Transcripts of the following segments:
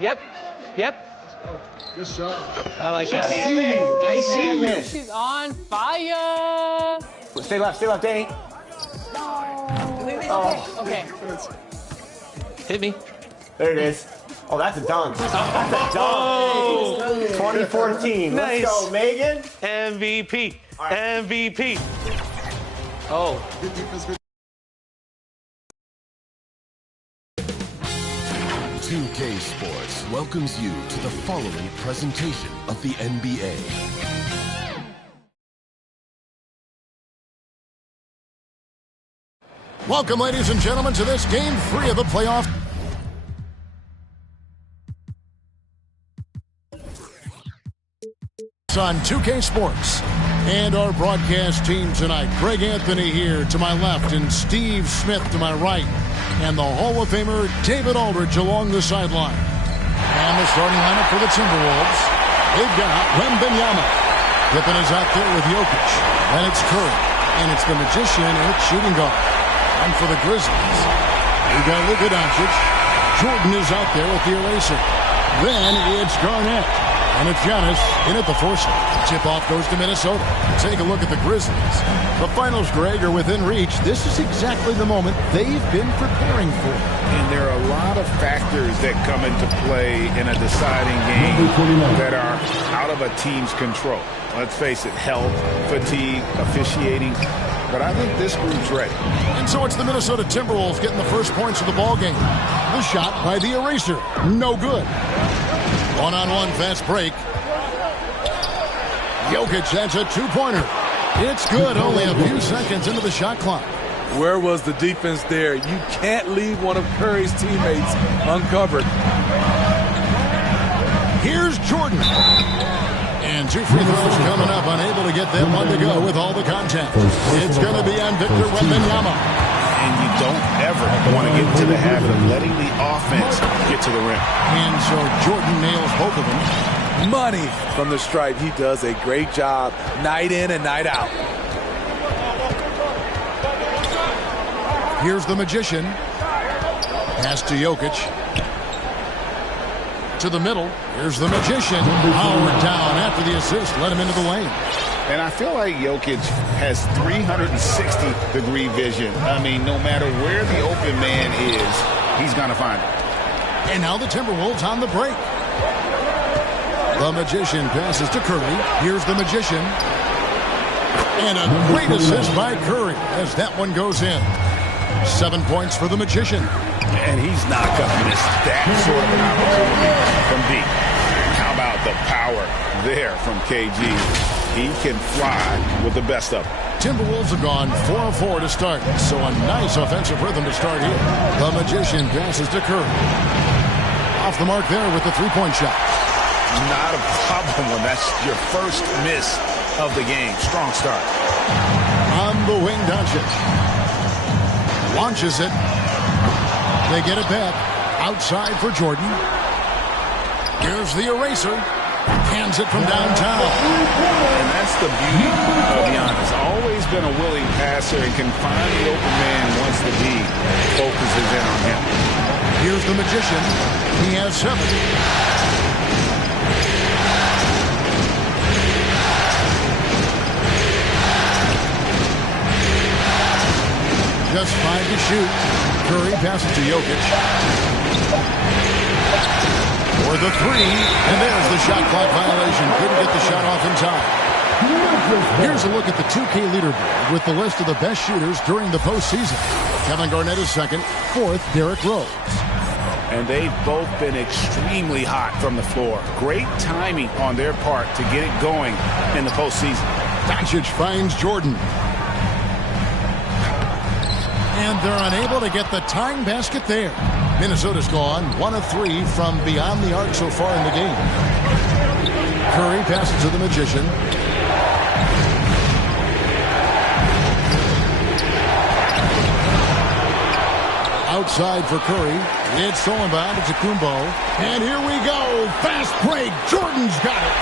Yep. Yep. Good shot. I like that. I see. She's on fire. Stay left, Danny. Oh. Okay. Hit me. There it is. Oh, that's a dunk. That's a dunk. 2014. Nice. Let's go, Megan. MVP. Right. MVP. Oh. Good defense, good. 2K Sports welcomes you to the following presentation of the NBA. Welcome, ladies and gentlemen, to this Game 3 of the playoffs. On 2K Sports. And our broadcast team tonight, Greg Anthony here to my left and Steve Smith to my right. And the Hall of Famer David Aldridge along the sideline. And the starting lineup for the Timberwolves. They've got Wembanyama. Pippen is out there with Jokic. And it's Curry. And it's the Magician at shooting guard. And for the Grizzlies, we've got Luka Doncic. Jordan is out there with the eraser. Then it's Garnett. And it's Giannis in at the force. Tip-off goes to Minnesota. Take a look at the Grizzlies. The finals, Greg, are within reach. This is exactly the moment they've been preparing for. And there are a lot of factors that come into play in a deciding game that are out of a team's control. Let's face it, health, fatigue, officiating. But I think this group's ready. And so it's the Minnesota Timberwolves getting the first points of the ball game. The shot by the eraser. No good. One-on-one fast break. Jokic has a two-pointer. It's good, only a few seconds into the shot clock. Where was the defense there? You can't leave one of Curry's teammates uncovered. Here's Jordan. And two free throws coming up, unable to get them one to go with all the contact. It's going to be on Victor Wembanyama. And you don't ever want to get into the habit of letting the offense get to the rim. And so Jordan nails both of them. Money from the stripe. He does a great job night in and night out. Here's the Magician. Pass to Jokic. To the middle. Here's the Magician. Powered down after the assist. Let him into the lane. And I feel like Jokic has 360-degree vision. I mean, no matter where the open man is, he's going to find it. And now the Timberwolves on the break. The Magician passes to Curry. Here's the Magician. And a great assist by Curry as that one goes in. 7 points for the Magician. And he's not going to miss that sort of an opportunity from deep. How about the power there from KG? He can fly with the best of them. Timberwolves have gone 4 of 4 to start, so a nice offensive rhythm to start here. The Magician passes to Curry. Off the mark there with the three-point shot. Not a problem when that's your first miss of the game. Strong start. On the wing, Doncic. Launches it. They get it back. Outside for Jordan. Here's the eraser. Hands it from downtown. And that's the beauty of Giannis. Always been a willing passer and can find the open man once the D focuses in on him. Here's the Magician. He has 7. Just 5 to shoot. Curry passes to Jokic. For the 3, and there's the shot clock violation. Couldn't get the shot off in time. Here's a look at the 2K leaderboard with the list of the best shooters during the postseason. Kevin Garnett is second, 4th, Derrick Rose. And they've both been extremely hot from the floor. Great timing on their part to get it going in the postseason. Doncic finds Jordan. And they're unable to get the tying basket there. Minnesota's gone 1 of 3 from beyond the arc so far in the game. Curry passes to the Magician. Outside for Curry. It's stolen by Antetokounmpo. And here we go. Fast break. Jordan's got it.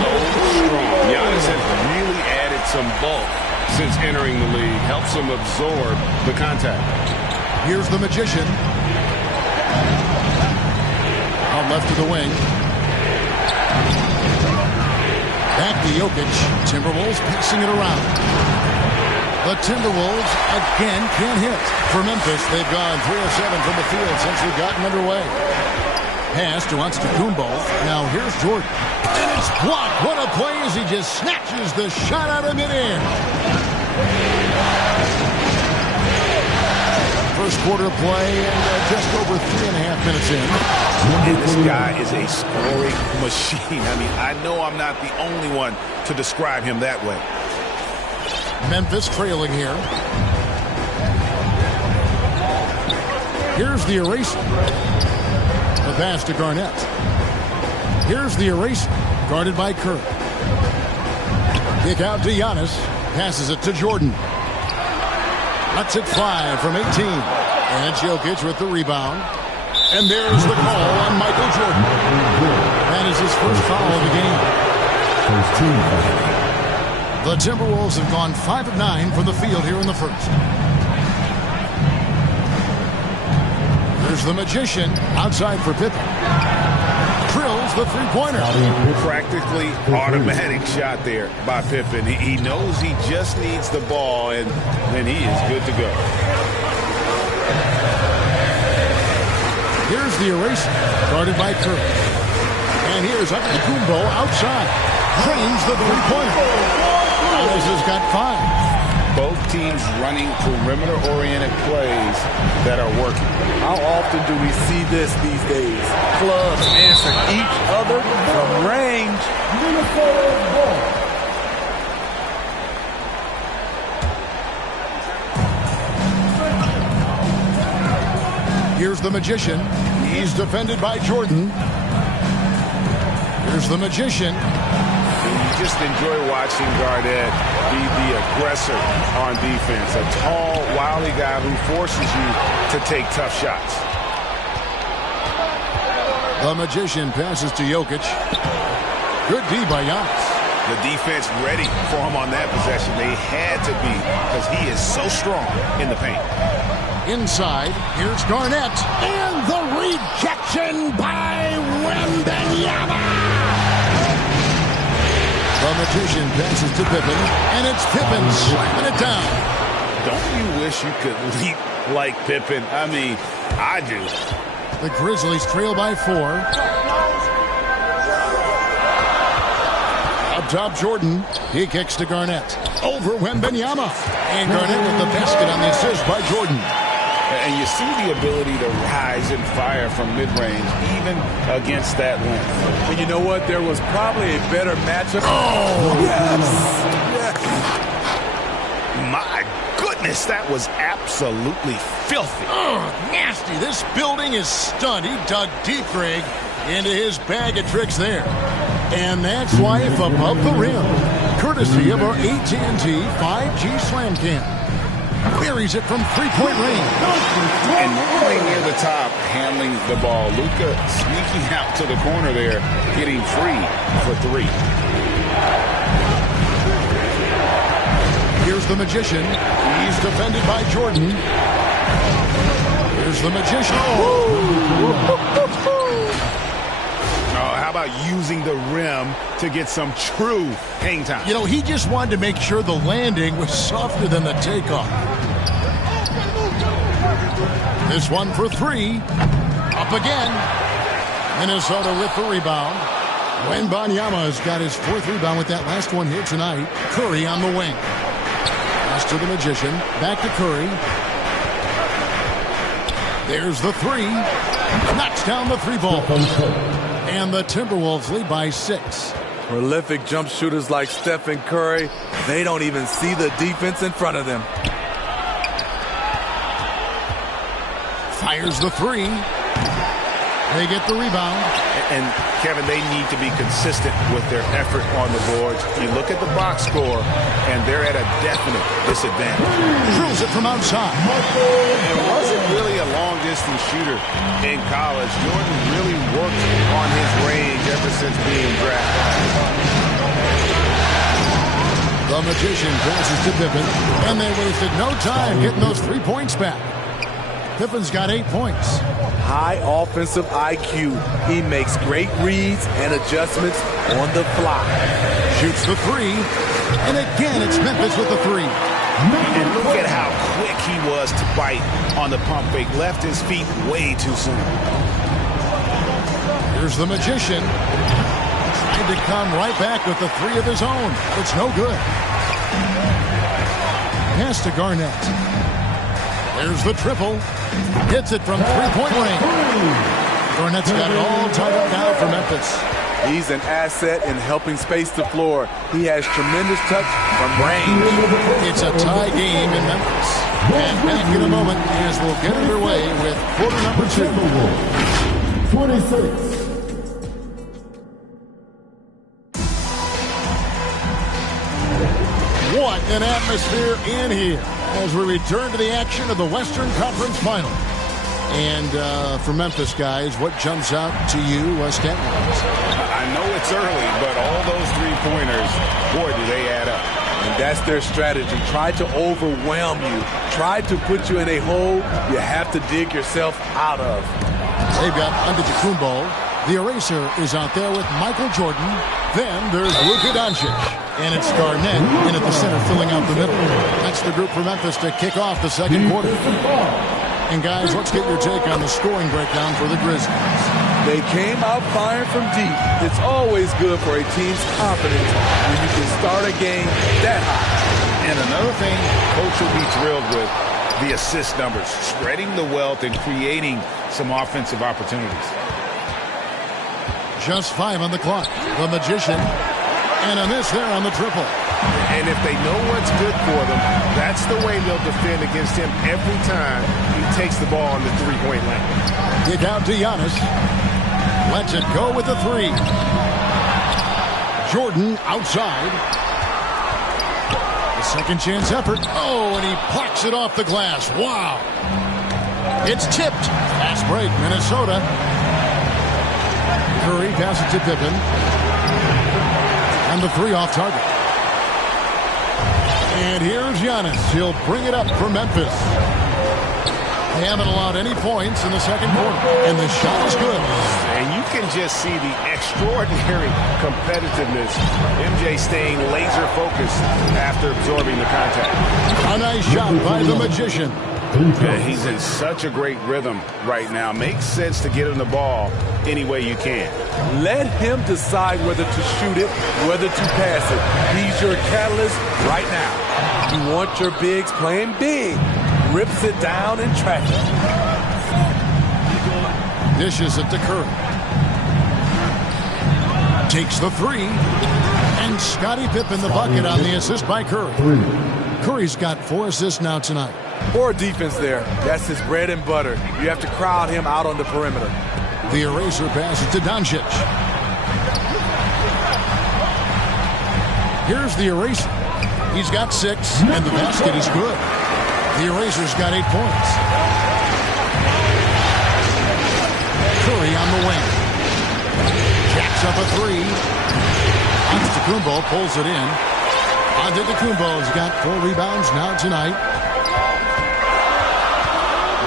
So strong. Giannis has really added some bulk since entering the league. Helps him absorb the contact. Here's the Magician. Now left to the wing. Back to Jokic. Timberwolves pacing it around. The Timberwolves again can't hit. For Memphis, they've gone 3 of 7 from the field since they've gotten underway. Pass to Antetokounmpo. Now here's Jordan. And it's blocked. What a play as he just snatches the shot out of midair. First quarter play and just over 3.5 minutes in. And this guy is a scoring machine. I mean, I know I'm not the only one to describe him that way. Memphis trailing here. Here's the eraser. The pass to Garnett. Here's the eraser. Guarded by Curry. Kick out to Giannis. Passes it to Jordan. Lets it fly from 18. And Jokic with the rebound. And there's the call on Michael Jordan. That is his first foul of the game. The Timberwolves have gone 5 of 9 from the field here in the first. There's the Magician outside for Pippen. Drills the three-pointer. Practically automatic shot there by Pippen. He knows he just needs the ball, and then he is good to go. Here's the eraser, guarded by Curry. And here's Antetokounmpo outside. Drains the three-pointer. Giannis has got 5. Both teams running perimeter-oriented plays that are working. How often do we see this these days? Clubs answer each other from range. Here's the Magician. He's defended by Jordan. Here's the Magician. You just enjoy watching Garnett be the aggressor on defense. A tall, wily guy who forces you to take tough shots. The Magician passes to Jokic. Good D by Giannis. The defense ready for him on that possession. They had to be because he is so strong in the paint. Inside, here's Garnett. And the rejection by Wembanyama. The Magician passes to Pippen, and it's Pippen slapping it down. Don't you wish you could leap like Pippen? I mean, I do. The Grizzlies trail by 4. Up top, Jordan. He kicks to Garnett. Over Wembanyama. And Garnett with the basket on the assist by Jordan. And you see the ability to rise and fire from mid-range, even against that length. And you know what? There was probably a better matchup. Oh, yes! My goodness, that was absolutely filthy. Oh, nasty. This building is stunned. He dug deep, Greg, into his bag of tricks there. And that's why if above the rim, courtesy of our AT&T 5G Slam Cam. Buries it from three-point range. And normally near the top, handling the ball. Luka sneaking out to the corner there, getting free for 3. Here's the Magician. He's defended by Jordan. Here's the Magician. How about using the rim to get some true hang time? You know, he just wanted to make sure the landing was softer than the takeoff. This one for 3. Up again. Minnesota with the rebound. Wembanyama has got his 4th rebound with that last one here tonight. Curry on the wing. Pass to the Magician. Back to Curry. There's the 3. Knocks down the 3-ball. And the Timberwolves lead by 6. Prolific jump shooters like Stephen Curry, they don't even see the defense in front of them. Fires the 3. They get the rebound. And Kevin, they need to be consistent with their effort on the boards. You look at the box score, and they're at a definite disadvantage. Drills it from outside. It wasn't really a long-distance shooter in college. Jordan really worked on his range ever since being drafted. The Magician passes to Pippen, and they wasted no time getting those 3 points back. Pippen's got 8 points. High offensive IQ. He makes great reads and adjustments on the fly. Shoots the 3. And again, it's Memphis with the 3. And look at how quick he was to bite on the pump fake. Left his feet way too soon. Here's the Magician. Tried to come right back with the 3 of his own. It's no good. Pass to Garnett. There's the triple. Hits it from three-point range. Garnett's got it all tied up now for Memphis. He's an asset in helping space the floor. He has tremendous touch from range. It's a tie game in Memphis. And back in a moment as we'll get underway with quarter number 2. 26. What an atmosphere in here as we return to the action of the Western Conference Final. And for Memphis, guys, what jumps out to you, stat-wise? I know it's early, but all those three-pointers, boy, do they add up. And that's their strategy. Try to overwhelm you. Try to put you in a hole you have to dig yourself out of. They've got Antetokounmpo. The eraser is out there with Michael Jordan. Then there's Luka Doncic. And it's Garnett in at the center, filling out the middle. That's the group for Memphis to kick off the second quarter. And guys, let's get your take on the scoring breakdown for the Grizzlies. They came out firing from deep. It's always good for a team's confidence when you can start a game that high. And another thing, Coach will be thrilled with the assist numbers, spreading the wealth and creating some offensive opportunities. Just 5 on the clock. The Magician. And a miss there on the triple. And if they know what's good for them, that's the way they'll defend against him every time he takes the ball on the three-point line. Kick out to Giannis. Lets it go with the 3. Jordan outside. The second chance effort. Oh, and he blocks it off the glass. Wow. It's tipped. Fast break, Minnesota. Curry passes to Pippen. And the 3 off target. And here's Giannis. He'll bring it up for Memphis. They haven't allowed any points in the second quarter. And the shot is good. And you can just see the extraordinary competitiveness. MJ staying laser focused after absorbing the contact. A nice shot by the Magician. Yeah, he's in such a great rhythm right now. Makes sense to get him the ball any way you can. Let him decide whether to shoot it, whether to pass it. He's your catalyst right now. You want your bigs playing big. Rips it down in traffic. Dishes it to Curry. Takes the 3. And Scottie Pippen the bucket on the assist by Curry. Curry's got 4 assists now tonight. Poor defense there. That's his bread and butter. You have to crowd him out on the perimeter. The eraser passes to Doncic. Here's the eraser. He's got 6, and the basket is good. The eraser's got 8 points. Curry on the wing. Jacks up a 3. Antetokounmpo pulls it in. Antetokounmpo's got 4 rebounds now tonight.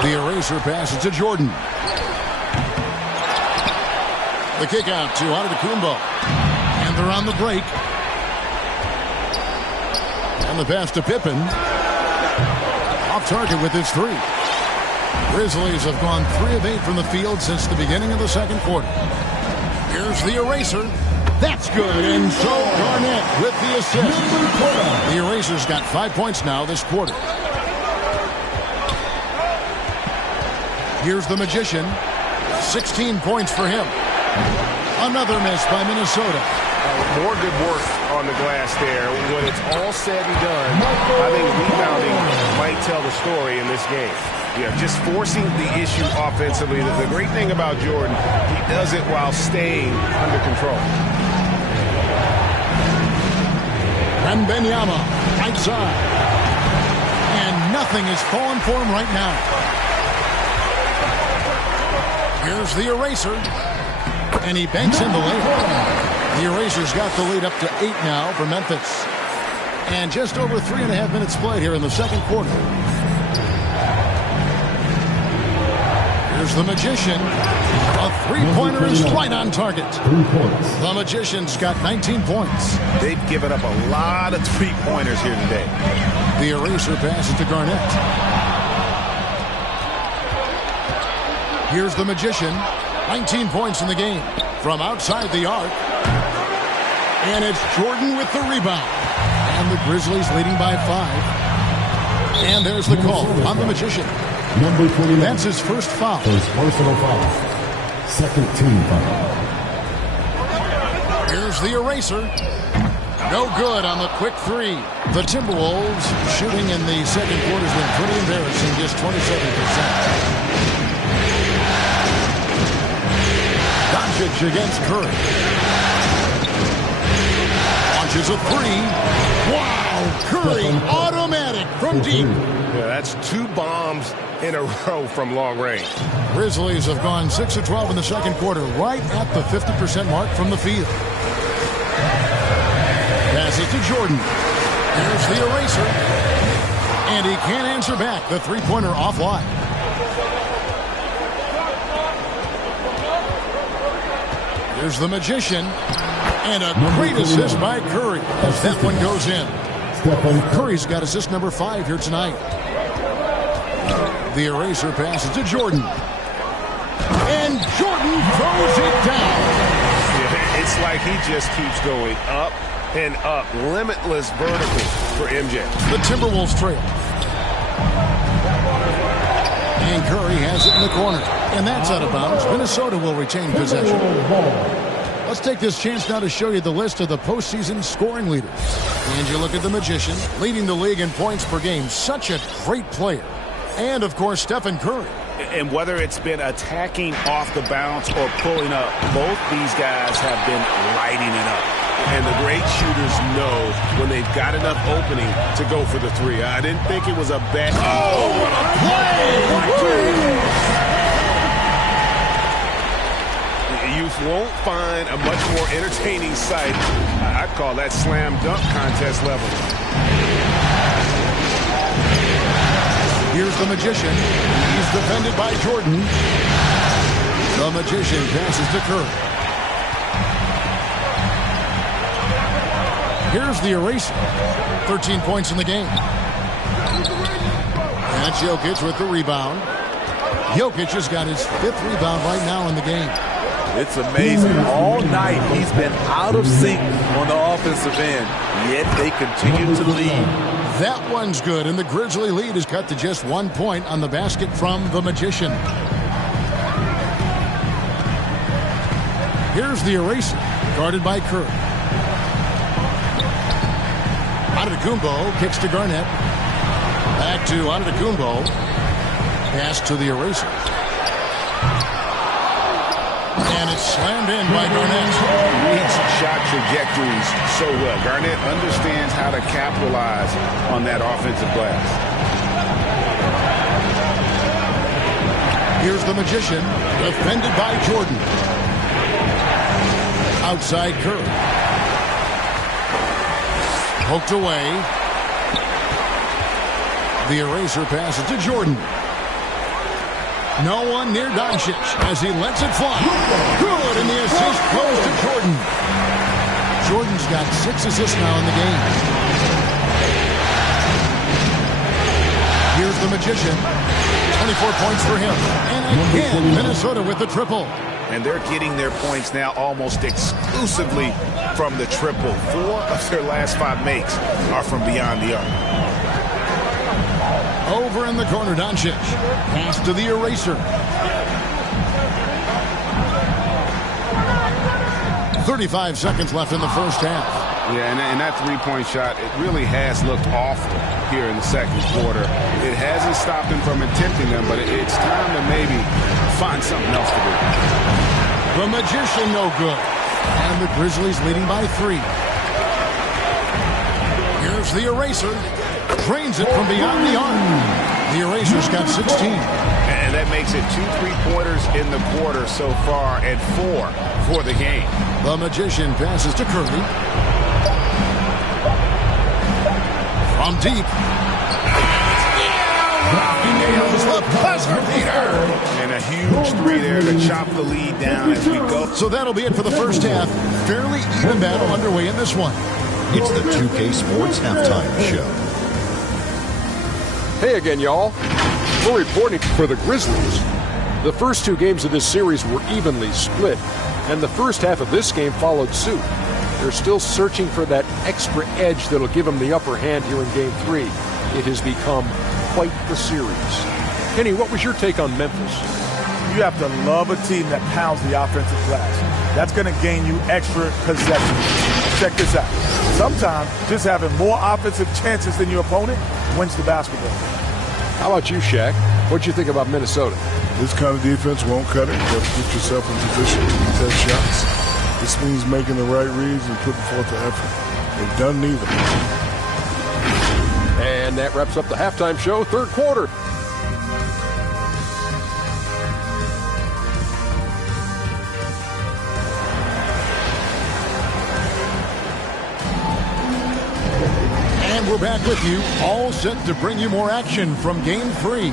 The eraser passes to Jordan. The kick out to Antetokounmpo. And they're on the break. And the pass to Pippen. Off target with his 3. Grizzlies have gone 3 of 8 from the field since the beginning of the second quarter. Here's the eraser. That's good. And so Garnett with the assist. The eraser's got 5 points now this quarter. Here's the Magician. 16 points for him. Another miss by Minnesota. More good work on the glass there. When it's all said and done, I think rebounding might tell the story in this game. Yeah, just forcing the issue offensively. The great thing about Jordan, he does it while staying under control. Wembanyama, right side. And nothing is falling for him right now. Here's the eraser. And he banks in the layup. The eraser's got the lead up to 8 now for Memphis. And just over 3.5 minutes played here in the second quarter. Here's the Magician. A three-pointer is right on target. 3 points. The Magician's got 19 points. They've given up a lot of three-pointers here today. The Eraser passes to Garnett. Here's the Magician. 19 points in the game. From outside the arc. And it's Jordan with the rebound. And the Grizzlies leading by 5. And there's the call on the Magician. Number 29. That's his first foul. His personal foul. Second team foul. Here's the Eraser. No good on the quick three. The Timberwolves shooting in the second quarter has been pretty embarrassing, just 27%. Doncic against Curry. Launches a three. Wow, Curry automatic from deep. Yeah, that's 2 bombs in a row from long range. Grizzlies have gone 6 of 12 in the second quarter, right at the 50% mark from the field. Passes to Jordan. Here's the Eraser. And he can't answer back. The three-pointer offline. Here's the Magician. And a great assist by Curry as that one goes in. Curry's got assist number 5 here tonight. The Eraser passes to Jordan. And Jordan throws it down. Yeah, it's like he just keeps going up and up. Limitless vertical for MJ. The Timberwolves trail. And Curry has it in the corner. And that's out of bounds. Minnesota will retain possession. Let's take this chance now to show you the list of the postseason scoring leaders. And you look at the Magician, leading the league in points per game. Such a great player. And, of course, Stephen Curry. And whether it's been attacking off the bounce or pulling up, both these guys have been lighting it up. And the great shooters know when they've got enough opening to go for the three. I didn't think it was a bad... Oh, what a play! You won't find a much more entertaining sight. I'd call that slam dunk contest level. Here's the Magician. He's defended by Jordan. The Magician passes to Curry. Here's the Eraser. 13 points in the game. That's Jokic with the rebound. Jokic has got his 5th rebound right now in the game. It's amazing. All night he's been out of sync on the offensive end, yet they continue to lead. That one's good, and the Grizzly lead is cut to just 1 point on the basket from the Magician. Here's the Eraser, guarded by Curry. Antetokounmpo kicks to Garnett. Back to Antetokounmpo. Pass to the Eraser. And it's slammed in by Garnett. Reads shot trajectories so well. Garnett understands how to capitalize on that offensive glass. Here's the Magician, defended by Jordan. Outside Curry. Poked away. The Eraser passes to Jordan. No one near Doncic as he lets it fly. Good, and the assist goes to Jordan. Jordan's got 6 assists now in the game. Here's the Magician. 24 points for him. And again, Minnesota with the triple. And they're getting their points now almost exclusively from the triple. 4 of their last 5 makes are from beyond the arc. Over in the corner, Doncic. Pass to the Eraser. 35 seconds left in the first half. Yeah, and that three-point shot, it really has looked awful here in the second quarter. It hasn't stopped him from attempting them, but it's time to maybe find something else to do. The Magician no good. And the Grizzlies leading by 3. Here's the Eraser. Drains it from beyond the arc. The Eraser's got 16. And that makes it 2 3-pointers in the quarter so far and 4 for the game. The Magician passes to Curry. From deep. Rocking nails the buzzer beater. And a huge three there to chop the lead down as we go. So that'll be it for the first half. Fairly even battle underway in this one. It's the 2K Sports Halftime Show. Hey again, y'all. We're reporting for the Grizzlies. The first two games of this series were evenly split, and the first half of this game followed suit. They're still searching for that extra edge that'll give them the upper hand here in Game 3. It has become quite the series. Kenny, what was your take on Memphis? You have to love a team that pounds the offensive glass. That's going to gain you extra possessions. Check this out. Sometimes just having more offensive chances than your opponent wins the basketball. How about you, Shaq? What'd you think about Minnesota? This kind of defense won't cut it. You have to put yourself in position to take shots. This means making the right reads and putting forth the effort. They've done neither. And that wraps up the halftime show, third quarter. And we're back with you, all set to bring you more action from Game 3.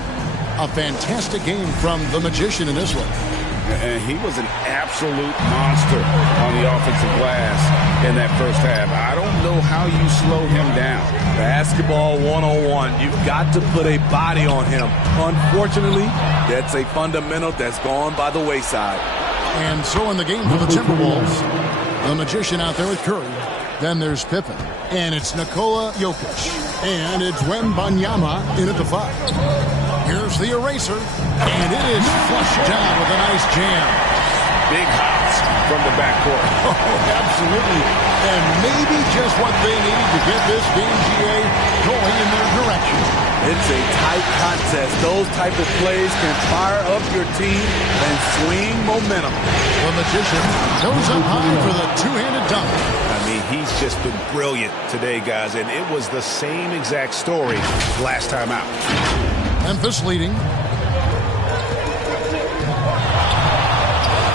A fantastic game from the Magician in this one. And he was an absolute monster on the offensive glass in that first half. I don't know how you slow him down. Basketball 101. You've got to put a body on him. Unfortunately, that's a fundamental that's gone by the wayside. And so in the game for the Timberwolves, the Magician out there with Curry. Then there's Pippen. And it's Nikola Jokic. And it's Wembanyama in at the 5. Here's the eraser, and it is flushed down with a nice jam. Big hops from the backcourt. Oh, absolutely. And maybe just what they need to get this game, GA, going in their direction. It's a tight contest. Those type of plays can fire up your team and swing momentum. The Magician goes up high for the two-handed dunk. I mean, he's just been brilliant today, guys, and it was the same exact story last time out. Memphis leading.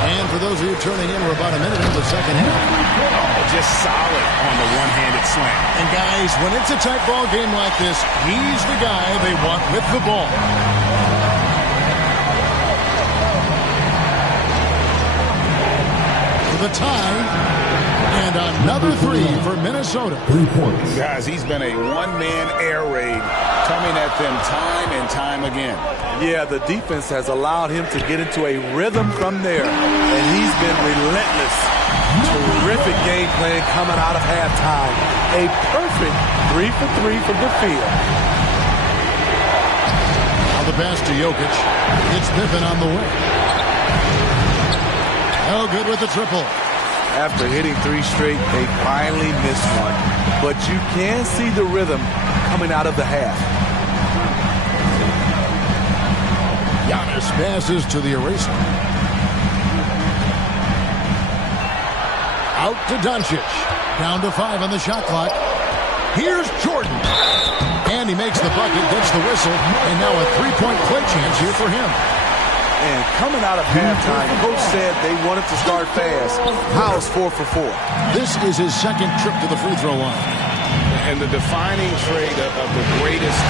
And for those of you turning in, we're about a minute into the second half. Oh, just solid on the one-handed slam. And guys, when it's a tight ball game like this, he's the guy they want with the ball. For the tie. And another three for Minnesota. 3 points. Guys, he's been a one-man air raid coming at them time and time again. Yeah, the defense has allowed him to get into a rhythm from there. And he's been relentless. Terrific game plan coming out of halftime. A perfect 3 for 3 from the field. Now the pass to Jokic. It's Pippen on the way. Oh, good with the triple. After hitting 3 straight, they finally missed one. But you can see the rhythm coming out of the half. Giannis passes to the eraser. Out to Doncic. Down to 5 on the shot clock. Here's Jordan. And he makes the bucket, gets the whistle, and now a three-point play chance here for him. And coming out of halftime, Coach said they wanted to start fast. House 4 for 4. This is his second trip to the free throw line. And the defining trait of the greatest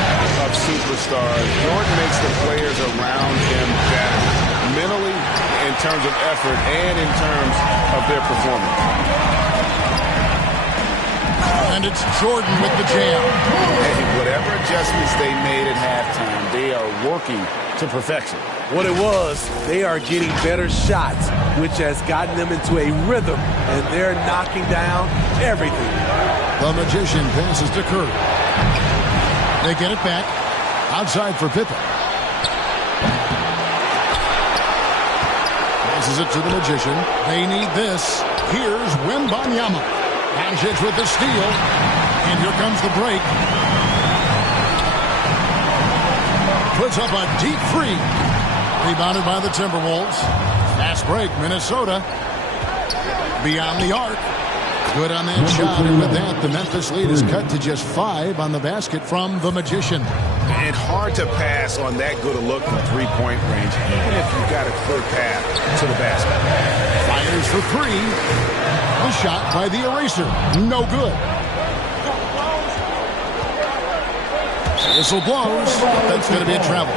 of superstars, Jordan makes the players around him better, mentally, in terms of effort, and in terms of their performance. And it's Jordan with the jam. Hey, whatever adjustments they made at halftime, they are working to perfection. What it was, they are getting better shots, which has gotten them into a rhythm, and they're knocking down everything. The Magician passes to Curry. They get it back. Outside for Pippen. Passes it to the Magician. They need this. Here's Wembanyama. Doncic with the steal. And here comes the break. Puts up a deep three. Rebounded by the Timberwolves. Fast break, Minnesota. Beyond the arc. Good on that shot, and with that, the Memphis lead is cut to just 5 on the basket from the Magician. And hard to pass on that good a look from three-point range, even if you've got a clear path to the basket. Fires for 3. A shot by the eraser. No good. Whistle blows. That's going to be a travel.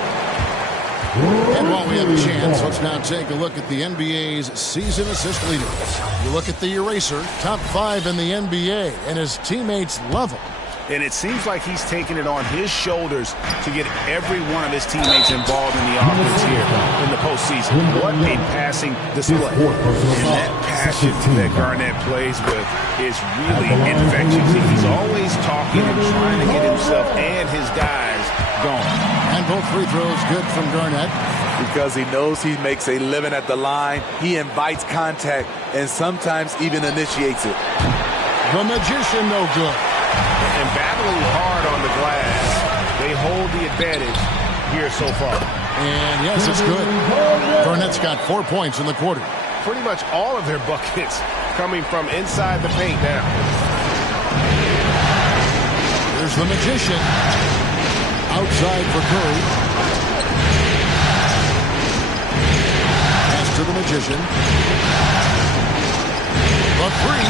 And while we have a chance, let's now take a look at the NBA's season assist leaders. You look at the eraser, top 5 in the NBA, and his teammates love him. And it seems like he's taking it on his shoulders to get every one of his teammates involved in the offense here in the postseason. What a passing display. And that passion that Garnett plays with is really infectious. He's always talking and trying to get himself and his guys going. And both free throws good from Garnett. Because he knows he makes a living at the line. He invites contact and sometimes even initiates it. The Magician, no good. And battling hard on the glass, they hold the advantage here so far. And yes, it's good. Garnett's got 4 points in the quarter. Pretty much all of their buckets coming from inside the paint now. Here's the Magician. Outside for Curry. Pass to the Magician. The three.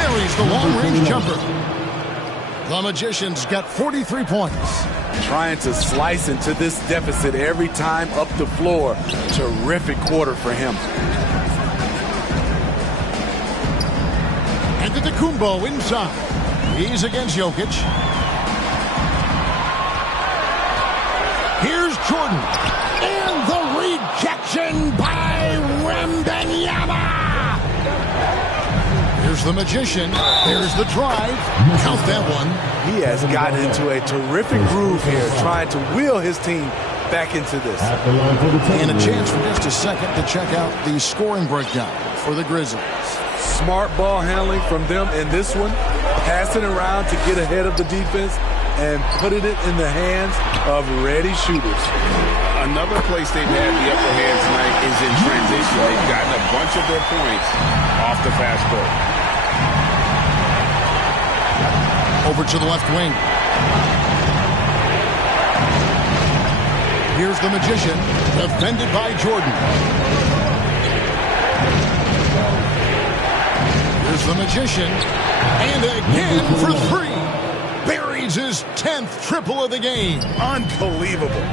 Buries the long-range jumper. The Magician's got 43 points. Trying to slice into this deficit every time up the floor. Terrific quarter for him. And to Kumbo inside. He's against Jokic. Here's Jordan. And the rejection by Wembanyama. Here's the Magician. There's the drive. Count that one. He has gotten into a terrific groove here, trying to wheel his team back into this. And a chance for just a second to check out the scoring breakdown for the Grizzlies. Smart ball handling from them in this one. Passing around to get ahead of the defense and putting it in the hands of ready shooters. Another place they've had the upper hand tonight is in transition. They've gotten a bunch of their points off the fast break. Over to the left wing. Here's the Magician, defended by Jordan. Here's the Magician, and again for three. Buries his 10th triple of the game. Unbelievable.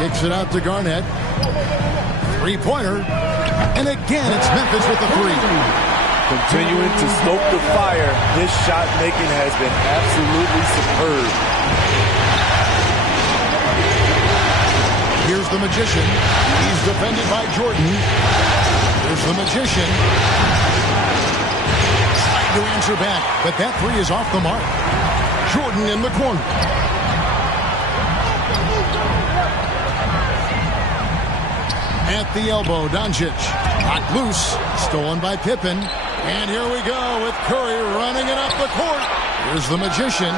Kicks it out to Garnett. Three-pointer. And again, it's Memphis with the three. Continuing to stoke the fire, his shot making has been absolutely superb. Here's the Magician. He's defended by Jordan. Here's the Magician. Trying to answer back, but that three is off the mark. Jordan in the corner. At the elbow, Doncic. Knocked loose. Stolen by Pippen. And here we go with Curry running it up the court. Here's the Magician.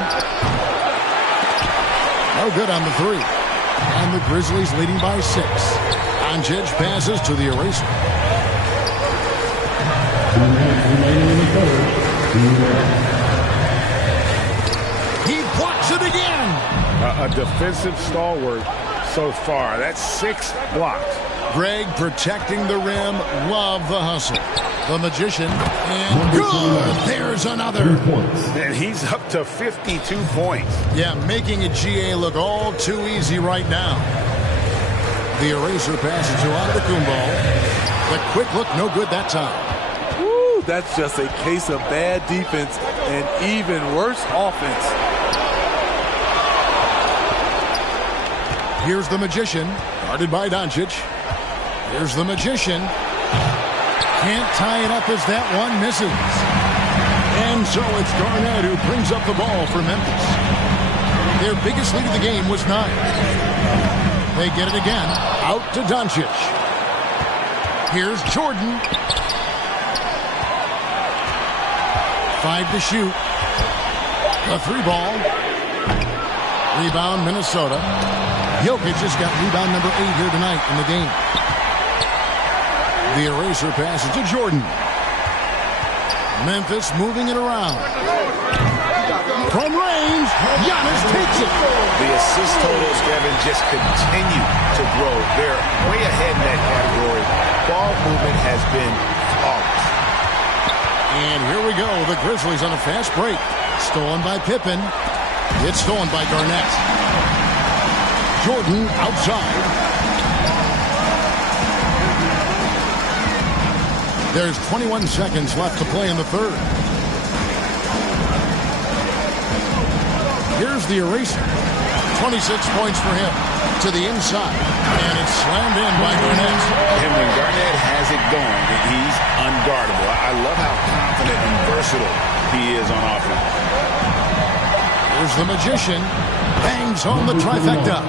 No good on the three. And the Grizzlies leading by 6. Doncic passes to the eraser. He blocks it again. A defensive stalwart so far. That's 6 blocks. Greg protecting the rim. Love the hustle. The Magician. And good. There's another. And he's up to 52 points. Yeah, making a GA look all too easy right now. The eraser passes to Antetokounmpo. The quick look, no good that time. Woo, that's just a case of bad defense and even worse offense. Here's the Magician, guarded by Doncic. Here's the Magician. Can't tie it up as that one misses. And so it's Garnett who brings up the ball for Memphis. Their biggest lead of the game was 9. They get it again. Out to Doncic. Here's Jordan. 5 to shoot. The 3-ball. Rebound, Minnesota. Jokic has got rebound number 8 here tonight in the game. The eraser passes to Jordan. Memphis moving it around. From range, Giannis takes it. The assist totals, Kevin, just continue to grow. They're way ahead in that category. Ball movement has been flawless. And here we go. The Grizzlies on a fast break. Stolen by Pippen. It's stolen by Garnett. Jordan outside. There's 21 seconds left to play in the third. Here's the eraser. 26 points for him. To the inside. And it's slammed in by Garnett. And when Garnett has it going, he's unguardable. I love how confident and versatile he is on offense. Here's the Magician. Bangs home the trifecta.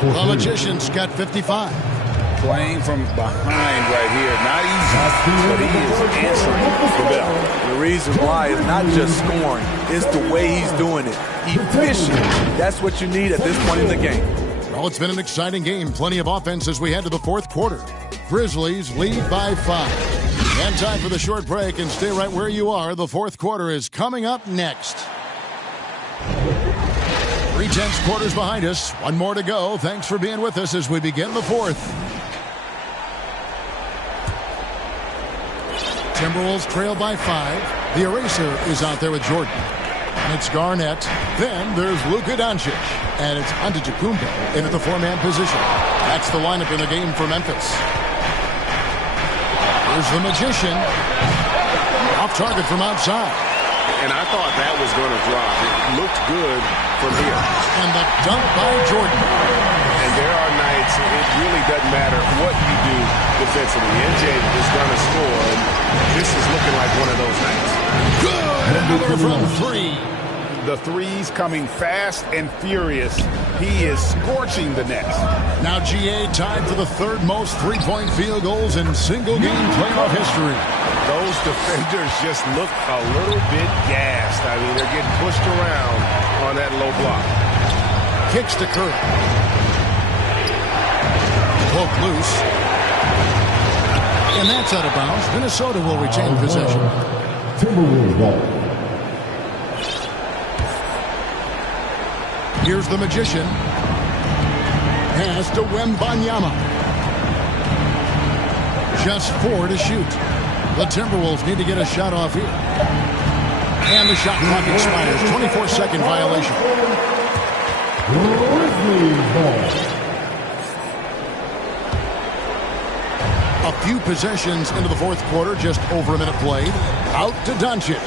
The Magician's got 55. Playing from behind right here. Not easy, but he is answering the bell. The reason why is not just scoring, it's the way he's doing it. Efficient. That's what you need at this point in the game. Well, it's been an exciting game. Plenty of offense as we head to the fourth quarter. Grizzlies lead by 5. And time for the short break, and stay right where you are. The fourth quarter is coming up next. 3/10 quarters behind us. One more to go. Thanks for being with us as we begin the fourth. Timberwolves trail by 5. The eraser is out there with Jordan. And it's Garnett. Then there's Luka Doncic. And it's Antetokounmpo into the 4-man position. That's the lineup in the game for Memphis. Here's the Magician. Off target from outside. And I thought that was going to drop. It looked good from here. And the dunk by Jordan. And there are nights it really doesn't matter what you do defensively. MJ is going to score, and this is looking like one of those nights. Good! Another from 3. The threes coming fast and furious. He is scorching the nets. Now GA tied for the third most three-point field goals in single-game playoff history. Those defenders just look a little bit gassed. I mean, they're getting pushed around on that low block. Kicks to Curry. Poke loose. And that's out of bounds. Minnesota will retain possession. Timberwolves ball. Here's the Magician. Pass to Wembanyama. Just 4 to shoot. The Timberwolves need to get a shot off here. And the shot clock expires. 24-second violation. A few possessions into the fourth quarter. Just over a minute played. Out to Doncic.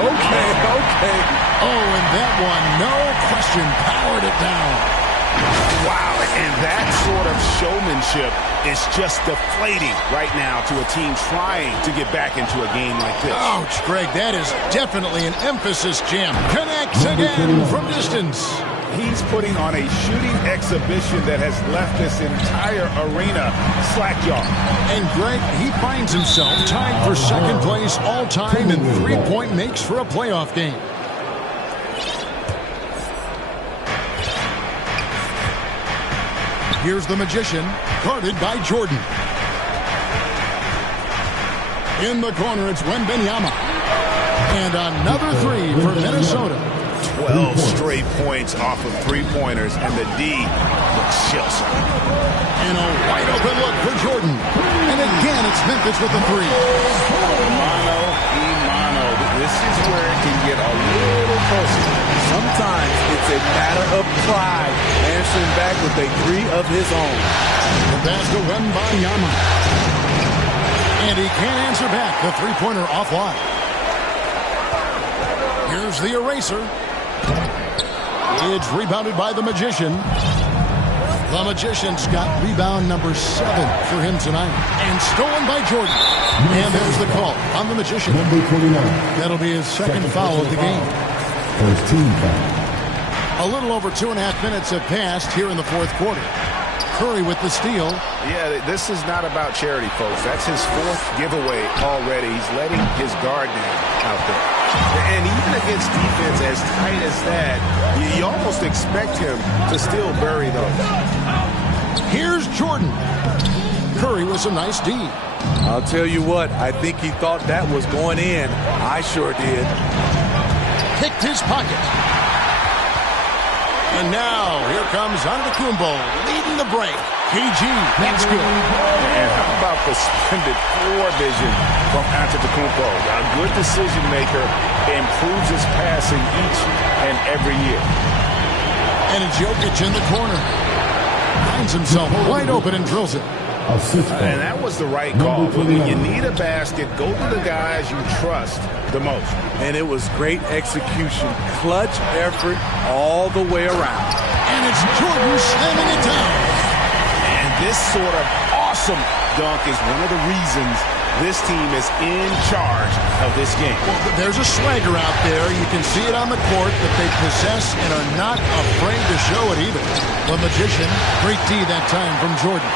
Okay. Oh, and that one, no question, powered it down. Wow, and that sort of showmanship is just deflating right now to a team trying to get back into a game like this. Ouch, Greg, that is definitely an emphasis jam. Connects again from distance. He's putting on a shooting exhibition that has left this entire arena slack-jawed. And Greg, he finds himself tied for second place all-time in three-point makes for a playoff game. Here's the Magician, guarded by Jordan. In the corner, it's Wembanyama. And another 3 for Minnesota. 12 straight points off of three-pointers, and the D looks chill. And a wide-open look for Jordan. And again, it's Memphis with the 3. Mano y mano. This is where it can get a little closer. Sometimes it's a matter of pride, answering back with a 3 of his own. The pass to Wembanyama. And he can't answer back. The three-pointer offline. Here's the eraser. It's rebounded by the Magician. The Magician's got rebound number 7 for him tonight. And stolen by Jordan. And there's the call on the Magician. Number 29. That'll be his second foul of the game. First team foul. A little over 2.5 minutes have passed here in the fourth quarter. Curry with the steal. Yeah, this is not about charity, folks. That's his 4th giveaway already. He's letting his guard down out there. And even against defense as tight as that, you almost expect him to still bury those. Here's Jordan. Curry with some nice D. I'll tell you what, I think he thought that was going in. I sure did. Picked his pocket. And now, here comes Antetokounmpo leading the break. KG, that's good. And how about the splendid floor vision from Antetokounmpo. A good decision maker, improves his passing each and every year. And it's Jokic in the corner. Finds himself wide open and drills it. And that was the right call. When you need a basket, go to the guys you trust the most. And it was great execution. Clutch effort all the way around. And it's Jordan slamming it down. And this sort of awesome dunk is one of the reasons this team is in charge of this game. Well, there's a swagger out there. You can see it on the court that they possess and are not afraid to show it either. The Magician, great D that time from Jordan.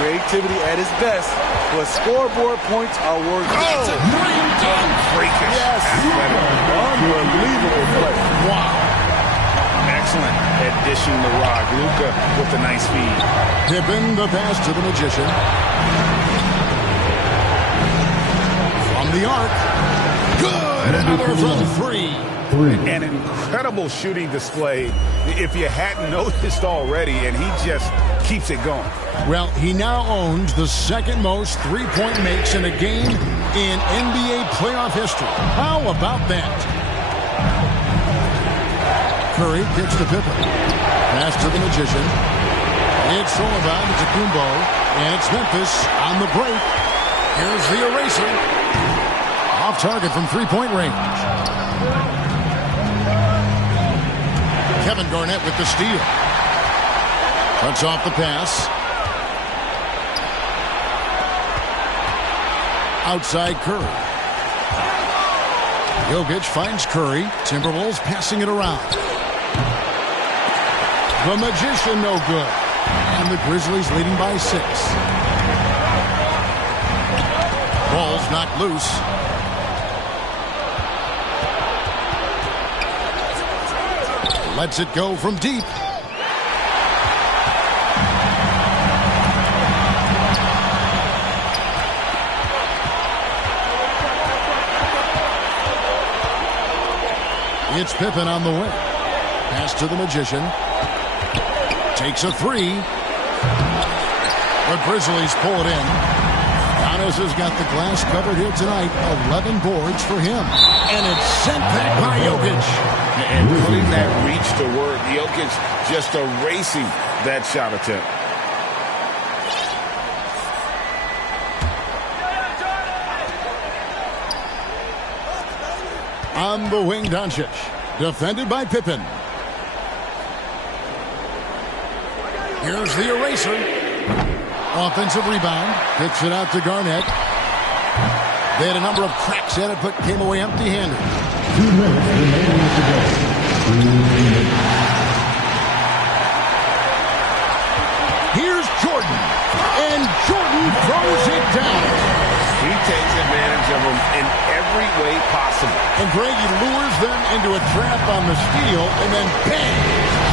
Creativity at its best, but scoreboard points are worth it. That's a great dunk. Freakish. Yes. Unbelievable play. Wow. Excellent at dishing the rock. Luka with the nice feed. Pippen the pass to the Magician. From the arc. Good. Another from three. An incredible shooting display if you hadn't noticed already, and he just keeps it going. Well, he now owns the second most three-point makes in a game in NBA playoff history. How about that? Curry kicks to Pippen. Pass to the Magician. It's Sullivan to Kumbo, and it's Memphis on the break. Here's the eraser. Off target from three-point range. Kevin Garnett with the steal. Cuts off the pass. Outside Curry. Jokic finds Curry. Timberwolves passing it around. The Magician no good. And the Grizzlies leading by 6. Ball's knocked loose. Lets it go from deep. It's Pippen on the wing. Pass to the Magician. Takes a three. The Grizzlies pull it in. Giannis has got the glass covered here tonight. 11 boards for him. And it's sent back by Jokic. And putting that reach to work. Jokic just erasing that shot attempt. On the wing, Doncic. Defended by Pippen. Here's the eraser. Offensive rebound. Kicks it out to Garnett. They had a number of cracks at it, but came away empty-handed. 2 minutes remaining to go. Here's Jordan. And Jordan throws it down. He takes advantage of them in every way possible. And Greg, he lures them into a trap on the steal, and then bang,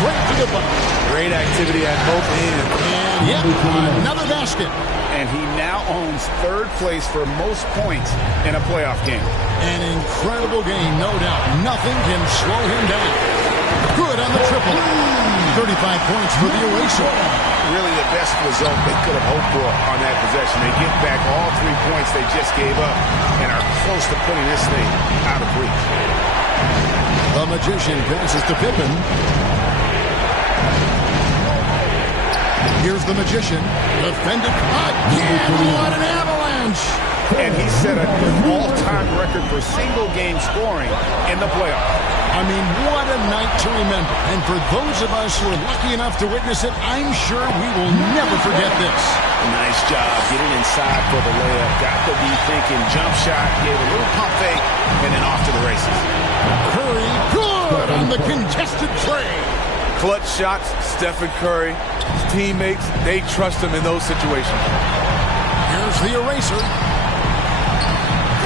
right to the bucket. Great activity at both ends. And yep, another basket. And he now owns third place for most points in a playoff game. An incredible game, no doubt. Nothing can slow him down. Good on the triple. 35 points for the eraser. Really the best result they could have hoped for on that possession. They get back all 3 points they just gave up and are close to putting this thing out of reach. The Magician passes to Pippen. Here's the Magician. Defended again. What an avalanche. And he set a new all-time record for single-game scoring in the playoffs. I mean, what a night to remember. And for those of us who are lucky enough to witness it, I'm sure we will never forget this. Nice job getting inside for the layup. Got to be thinking jump shot, gave a little pump fake, and then off to the races. Curry, good on the contested tray. Clutch shots, Stephen Curry. His teammates, they trust him in those situations. Here's the eraser.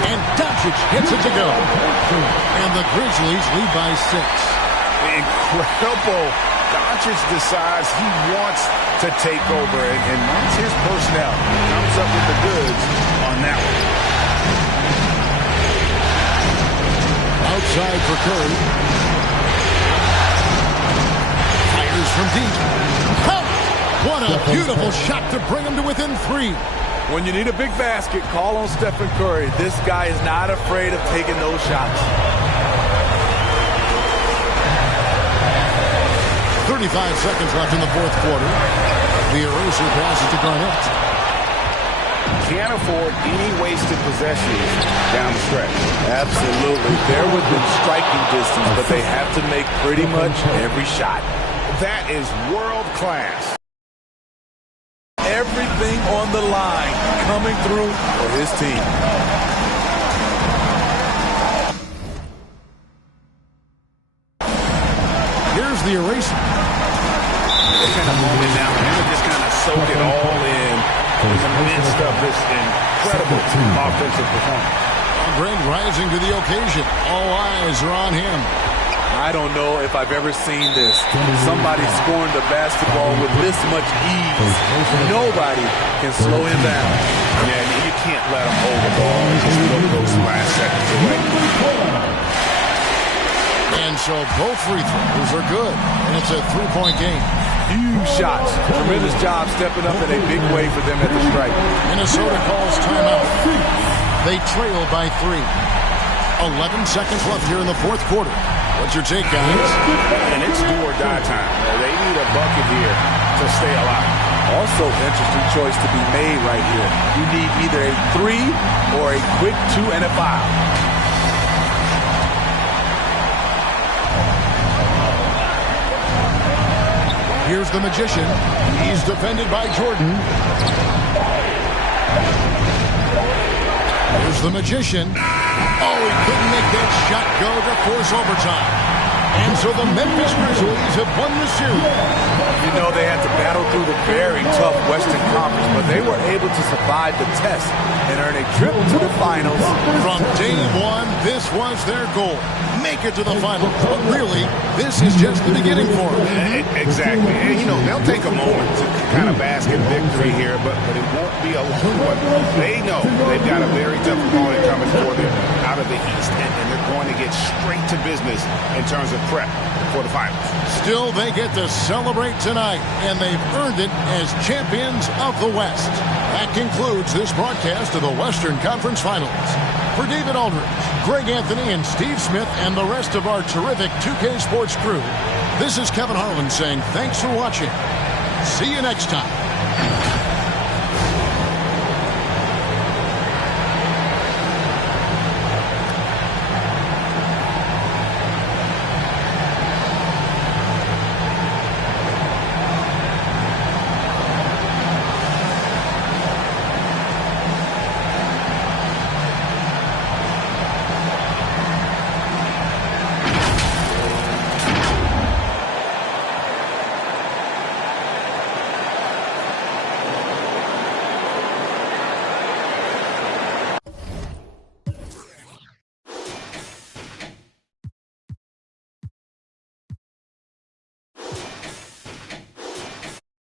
And Doncic hits it to go. And the Grizzlies lead by 6. Incredible. Doncic decides he wants to take over. And once his personnel comes up with the goods on that one. Outside for Curry. Fires from deep. What a beautiful shot to bring him to within 3. When you need a big basket, call on Stephen Curry. This guy is not afraid of taking those shots. 35 seconds left in the fourth quarter. The eraser passes to Garnett. Can't afford any wasted possessions down the stretch. Absolutely. They're within striking distance, but they have to make pretty much every shot. That is world class. Everything on the line coming through for his team. Here's the eraser. It's kind of moment now for him to just kind of soak it all in the midst of this incredible offensive performance. Greg rising to the occasion. All eyes are on him. I don't know if I've ever seen this. Somebody scoring the basketball with this much ease. Nobody can slow him down. Yeah, you can't let him hold the ball and just look those last seconds away. And so both free throws are good. And it's a three-point game. Huge shots. Tremendous job stepping up in a big way for them at the stripe. Minnesota calls timeout. They trail by 3. 11 seconds left here in the fourth quarter. What's your take, guys? And it's do or die time. They need a bucket here to stay alive. Also, interesting choice to be made right here. You need either a 3 or a quick 2 and a foul. Here's the magician. He's defended by Jordan. Here's the magician. Oh, he couldn't make that shot go to force overtime. And so the Memphis Grizzlies have won the series. You know, they had to battle through the very tough Western Conference, but they were able to survive the test and earn a trip to the finals. From day one, this was their goal. Make it to the finals. But really, this is just the beginning for them. Exactly. And, you know, they'll take a moment to kind of bask in victory here, but it won't be a long one. They know they've got a very tough opponent coming for them out of the East, and they're going to get straight to business in terms of prep for the finals. Still, they get to celebrate tonight, and they've earned it as champions of the West. That concludes this broadcast of the Western Conference Finals. For David Aldridge, Greg Anthony, and Steve Smith, and the rest of our terrific 2K Sports crew, this is Kevin Harlan saying thanks for watching. See you next time.